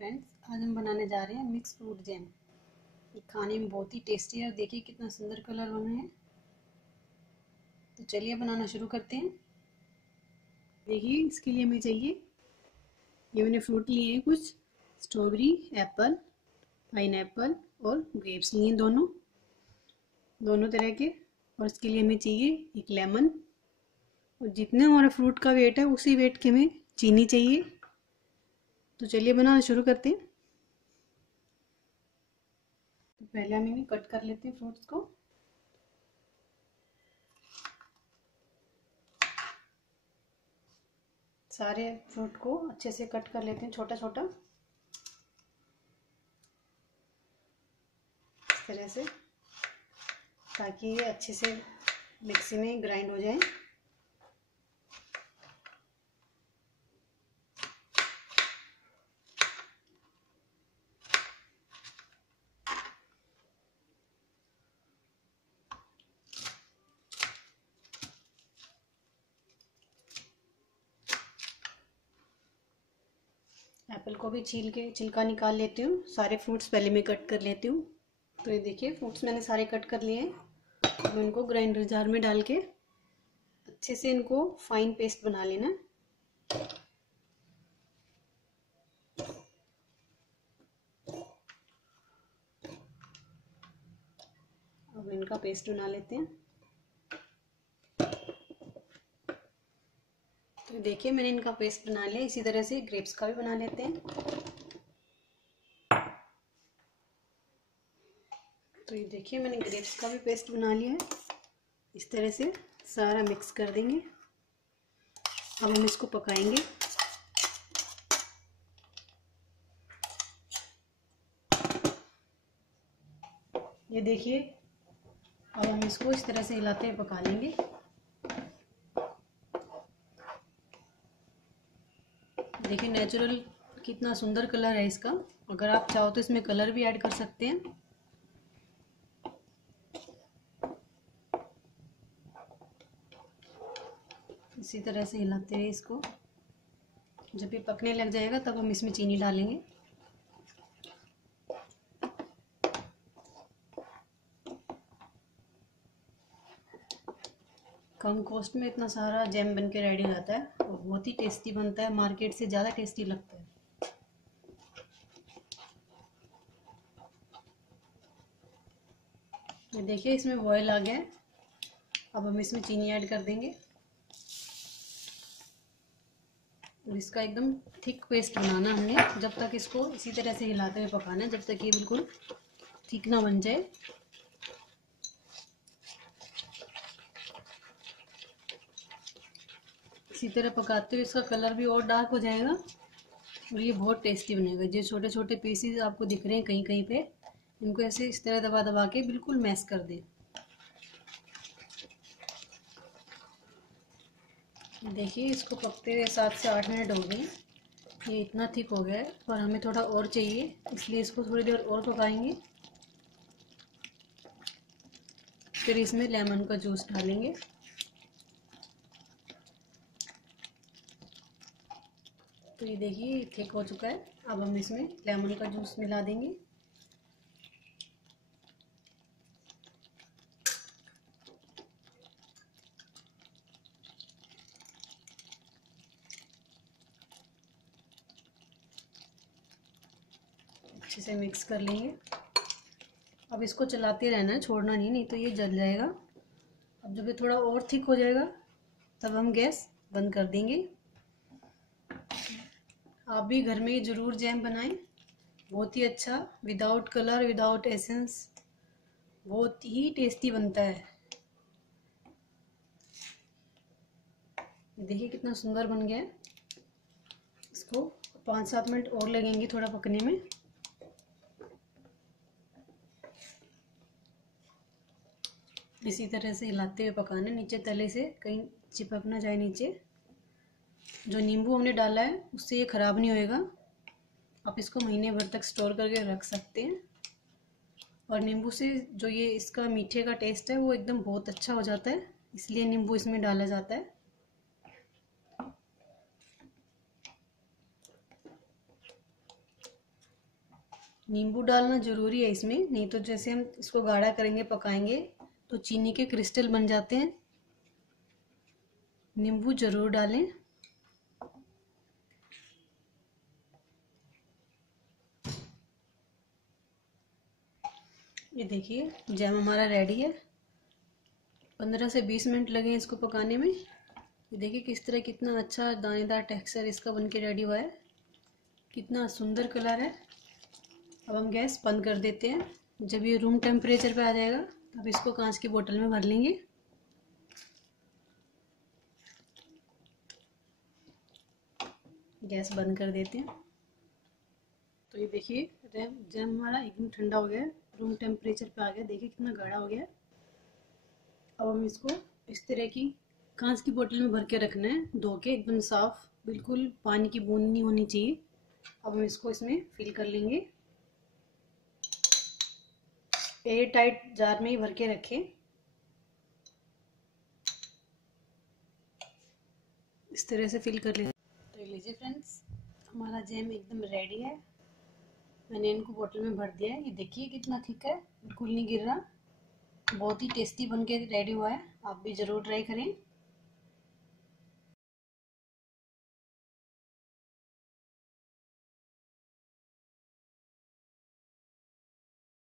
Friends, आज हम बनाने जा रहे हैं मिक्स फ्रूट जैम। ये खाने में बहुत ही टेस्टी है और देखिए कितना सुंदर कलर बना है। तो चलिए बनाना शुरू करते हैं। देखिए इसके लिए हमें चाहिए, ये मैंने फ्रूट लिए हैं कुछ, स्ट्रॉबेरी, एप्पल, पाइनएप्पल और ग्रेप्स लिए दोनों तरह के। और इसके लिए हमें चाहिए एक लेमन, और जितने हमारा फ्रूट का वेट है उसी वेट के हमें चीनी चाहिए। तो चलिए बनाना शुरू करते हैं। तो पहले हम इन्हें कट कर लेते हैं फ्रूट्स को। सारे फ्रूट को अच्छे से कट कर लेते हैं छोटा छोटा, इस तरह से, ताकि ये अच्छे से मिक्सी में ग्राइंड हो जाए। एप्पल को भी छील के छिलका निकाल लेती हूँ। सारे फ्रूट्स पहले मैं कट कर लेती हूँ। तो ये देखिए फ्रूट्स मैंने सारे कट कर लिए हैं। अब इनको ग्राइंडर जार में डाल के अच्छे से इनको फाइन पेस्ट बना लेना। अब इनका पेस्ट बना लेते हैं। तो देखिए मैंने इनका पेस्ट बना लिया। इसी तरह से ग्रेप्स का भी बना लेते हैं। तो ये देखिए मैंने ग्रेप्स का भी पेस्ट बना लिया है। इस तरह से सारा मिक्स कर देंगे। अब हम इसको पकाएंगे। ये देखिए, अब हम इसको इस तरह से हिलाते हुए पका लेंगे। देखिए नेचुरल कितना सुंदर कलर है इसका। अगर आप चाहो तो इसमें कलर भी ऐड कर सकते हैं। इसी तरह से हिलाते हुए इसको, जब ये पकने लग जाएगा तब हम इसमें चीनी डालेंगे। कम कॉस्ट में इतना सारा जैम बन के रेडी हो जाता है और बहुत ही टेस्टी बनता है। मार्केट से ज़्यादा टेस्टी लगता है। ये देखिए इसमें बॉयल आ गया है। अब हम इसमें चीनी ऐड कर देंगे और इसका एकदम थिक पेस्ट बनाना हमने। जब तक इसको इसी तरह से हिलाते हुए पकाना है, जब तक ये बिल्कुल थिक ना बन जाए। इसी तरह पकाते हुए इसका कलर भी और डार्क हो जाएगा और ये बहुत टेस्टी बनेगा। जो छोटे छोटे पीसेस आपको दिख रहे हैं कहीं कहीं पे, इनको ऐसे इस तरह दबा दबा के बिल्कुल मैश कर दें। देखिए इसको पकते हुए 7 से 8 मिनट हो गए। ये इतना थिक हो गया है, पर हमें थोड़ा और चाहिए, इसलिए इसको थोड़ी देर और पकाएंगे। फिर इसमें लेमन का जूस डालेंगे। तो ये देखिए थिक हो चुका है। अब हम इसमें लेमन का जूस मिला देंगे। अच्छे से मिक्स कर लेंगे। अब इसको चलाते रहना है, छोड़ना नहीं तो ये जल जाएगा। अब जब ये थोड़ा और थिक हो जाएगा तब हम गैस बंद कर देंगे। आप भी घर में ज़रूर जैम बनाएं। बहुत ही अच्छा, विदाउट कलर, विदाउट एसेंस, बहुत ही टेस्टी बनता है। देखिए कितना सुंदर बन गया है। इसको 5-7 मिनट और लगेंगे थोड़ा पकने में। इसी तरह से हिलाते हुए पकाना, नीचे तले से कहीं चिपक ना जाए नीचे। जो नींबू हमने डाला है उससे ये ख़राब नहीं होएगा। आप इसको महीने भर तक स्टोर करके रख सकते हैं। और नींबू से जो ये इसका मीठे का टेस्ट है वो एकदम बहुत अच्छा हो जाता है, इसलिए नींबू इसमें डाला जाता है। नींबू डालना ज़रूरी है इसमें, नहीं तो जैसे हम इसको गाढ़ा करेंगे पकाएंगे तो चीनी के क्रिस्टल बन जाते हैं। नींबू ज़रूर डालें। ये देखिए जैम हमारा रेडी है। 15 से 20 मिनट लगे इसको पकाने में। ये देखिए किस तरह कितना अच्छा दानेदार टेक्सचर इसका बनके रेडी हुआ है, कितना सुंदर कलर है। अब हम गैस बंद कर देते हैं। जब ये रूम टेम्परेचर पे आ जाएगा तब इसको कांच की बोतल में भर लेंगे। गैस बंद कर देते हैं। तो ये देखिए जैम हमारा एकदम ठंडा हो गया है, रूम टेम्परेचर पे आ गया। देखिए कितना गाढ़ा हो गया है। अब हम इसको इस तरह की कांच की बोतल में भर के रखना है, धो के एकदम साफ, बिल्कुल पानी की बूंद नहीं होनी चाहिए। अब हम इसको इसमें फिल कर लेंगे। एयर टाइट जार में ही भर के रखें। इस तरह से फिल कर लें। तो लीजिए फ्रेंड्स, हमारा जैम एकदम रेडी है। मैंने इनको बोतल में भर दिया है। ये देखिए कितना थिक है, बिल्कुल नहीं गिर रहा। बहुत ही टेस्टी बन के रेडी हुआ है। आप भी ज़रूर ट्राई करें।